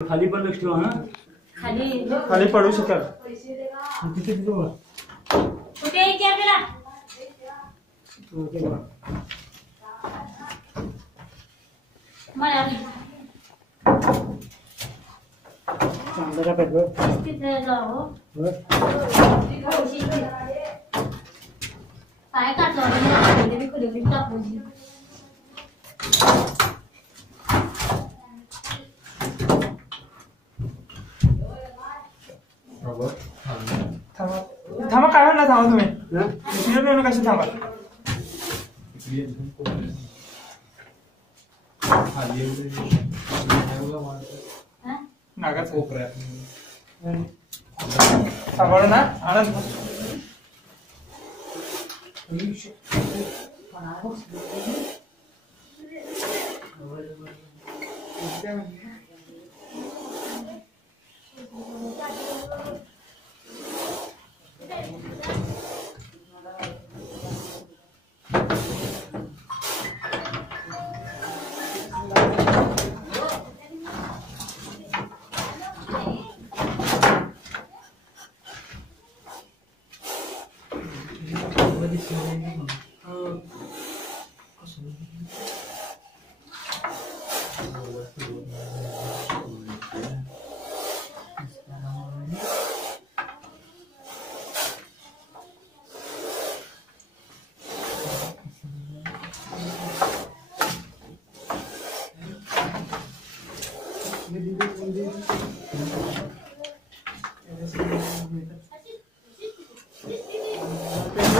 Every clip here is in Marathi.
खाली पण लक्ष ठेवा ना, खाली पडू शकाल. तिथे बघा कुठे आहे आपल्याला. मला चांगला पाहिजे तिथे जाऊ. काय काढतो मी खुली टाकून. थांबा काय म्हणला, थांबा तुम्ही कशी थांबा. नागाच सांभाळ ना आनंद.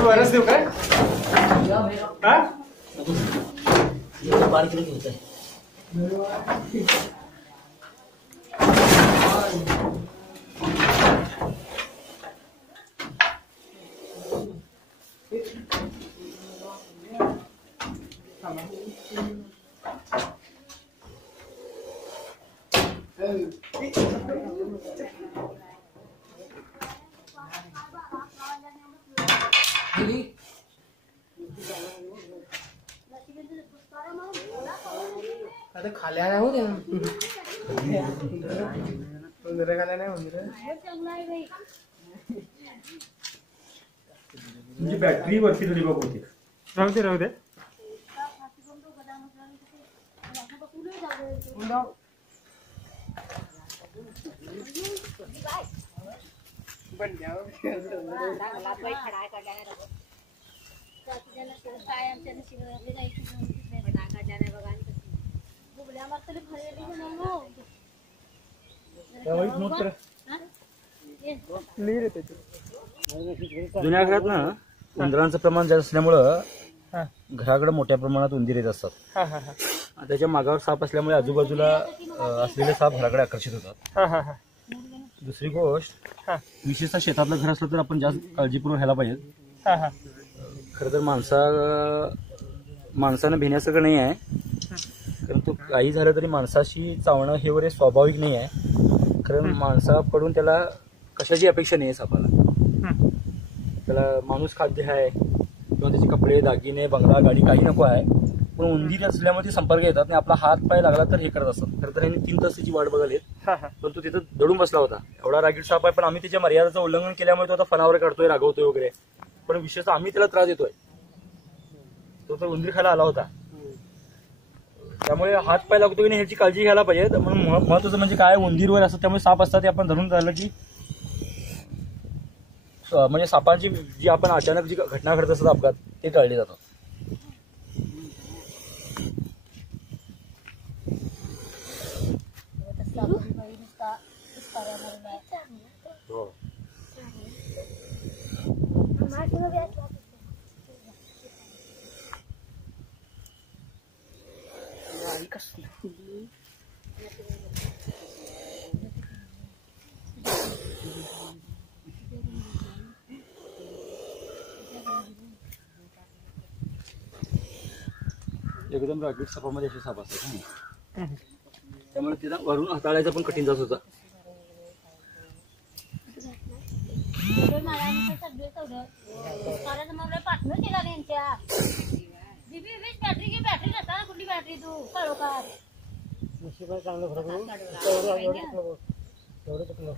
बरंच देऊ काय बारीक होत आहे. आता खाली आल्या होते ना, खाल्या नाही होते. तुमची बॅटरी वरती तरी बघ होती. राहू दे राहू दे. जुन्या घरात ना उंदरांचं प्रमाण जास्त असल्यामुळं घराकडे मोठ्या प्रमाणात उंदीर येत असतात. त्याच्या मागावर साप असल्यामुळे आजूबाजूला असलेले साप घराकडे आकर्षित होतात. दुसरी गोष्ट, विशेषतः शेतातलं घर असलं तर आपण जास्त काळजीपूर्वक ह्याला पाहिजे. खरं तर माणसानं भिण्यासारखं नाही आहे, परंतु काही झालं तरी माणसाशी चावणं हे वगैरे स्वाभाविक नाही आहे. कारण माणसाकडून त्याला कशाची अपेक्षा नाही आहे सापाला. त्याला माणूस खाद्य आहे किंवा त्याचे कपडे दागिने बंगला गाडी काही नको आहे, पण उंदीर असल्यामुळे ते संपर्क येतात आणि आपला हात पाय लागला तर हे करत असतात. खरं तर यांनी 3 तास त्याची वाट बघालीत, पण तो तिथं दडून बसला होता. एवढा रागीट साप आहे, पण आम्ही त्याच्या मर्यादेचं उल्लंघन केल्यामुळे तो आता फनावर काढतोय, रागवतोय वगैरे. पण विशेषतः आम्ही त्याला त्रास देतोय. तो तर उंदीर खायला आला होता, त्यामुळे हात पाय लागतो की नाही ह्याची काळजी घ्यायला पाहिजे. म्हणून महत्वाचं म्हणजे काय, उंदीरवर असतात त्यामुळे साप असतात ते आपण धरून राहिलं की म्हणजे सापांची जी आपण अचानक जी घटना घडत असतात अपघात ते टाळले जातात. एकदम रागीट सापामध्ये असे साप असतात, त्यामुळे तिला वरून हाताळायचं पण कठीण जात होता. बॅटरी नसताना कुठली बॅटरी तू कळवकार नशिबात चांगलं भरपूर एवढं चुकलं.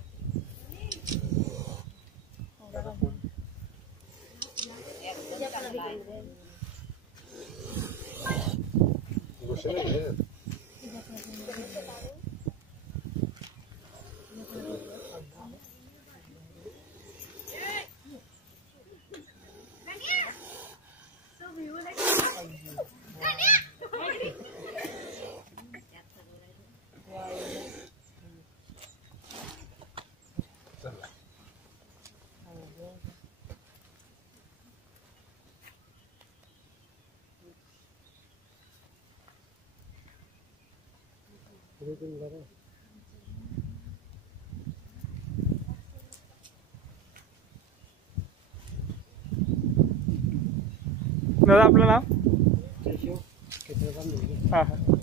दादा आपलं नाव? हां हां.